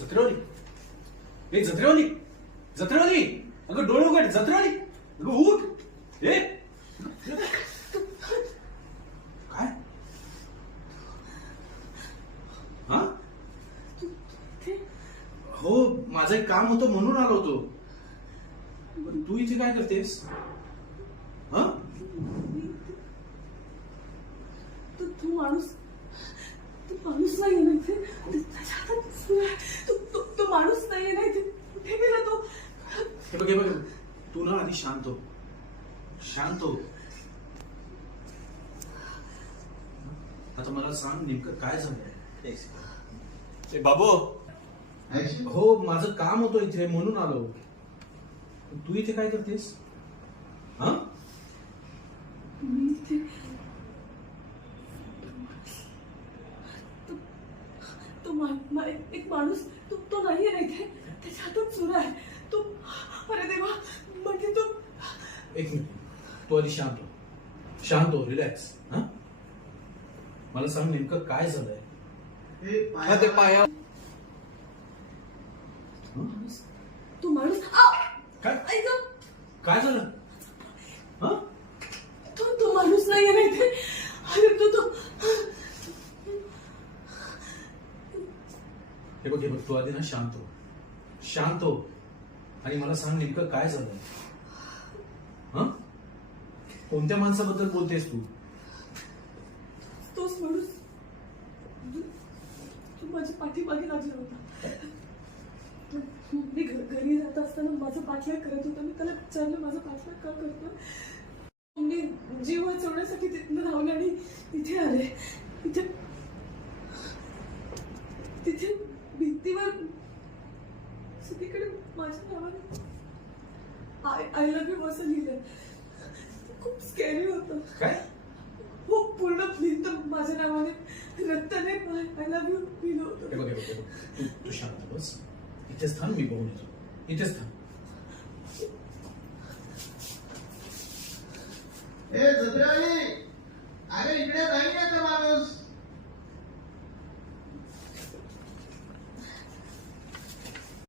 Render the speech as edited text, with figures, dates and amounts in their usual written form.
जत्रेवाली, ए जत्रेवाली, जत्रेवाली, अगं डोळे उघड, जत्रेवाली, अगं उठ, ए काय? हा? हो, माझं एक काम होतं म्हणून आलो होतो. पण तू इथे काय करतेस? हा? तू माणूस नाहीये ना इथे. तू माणूस नाहीये ना इथे. कुठे गेला तो? हे बघ, हे बघ, तू ना आधी शांत हो, शांत हो. आता मला सांग नेमकं काय झालंय? बाबू, हो, माझं काम होतं इथे म्हणून आलो. तू इथे काय करतेस? हा? मी इथे एक माणूस तो नाहीये ना इथे. त्याच्या हातात सुरा आहे. तो अरे देवा, म्हणजे तो. एक मिनिट, तू आधी शांत हो, शांत हो, रिलॅक्स. हा, मला सांग नेमकं काय झालंय? ते पाया तो माणूस काय ऐक, काय झालं? हा? तो माणूस नाहीये ना इथे. अरे तो हे बघ, हे बघ, तू आधी ना शांत हो, शांत हो, आणि मला सांग नेमकं काय झालंय? हा? कोणत्या माणसाबद्दल बोलतेस तू? तोच माणूस तो माझ्या पाठीमागे लागला होता. मी घरी जात असताना माझा पाठलाग करत होता. मी त्याला विचारलं माझा पाठलाग का करतो. मी जीव वाचवण्यासाठी तिथनं धावले आणि इथे आले. तिथे भिंतीवर सगळीकडे माझ्या नावाने आय लव्ह यू असं लिहिलंय. खूप स्कॅरी होतं. काय? हो, पूर्ण भिंत माझ्या नावाने रक्ताने आय लव्ह यू लिहिलं होतं. हे बघ, हे बघ, हे बघ, तू शांत बस. इथेच थांब, मी बघून येतो. इथेच थांब. ए जत्रेवाली, अरे इकडे नाही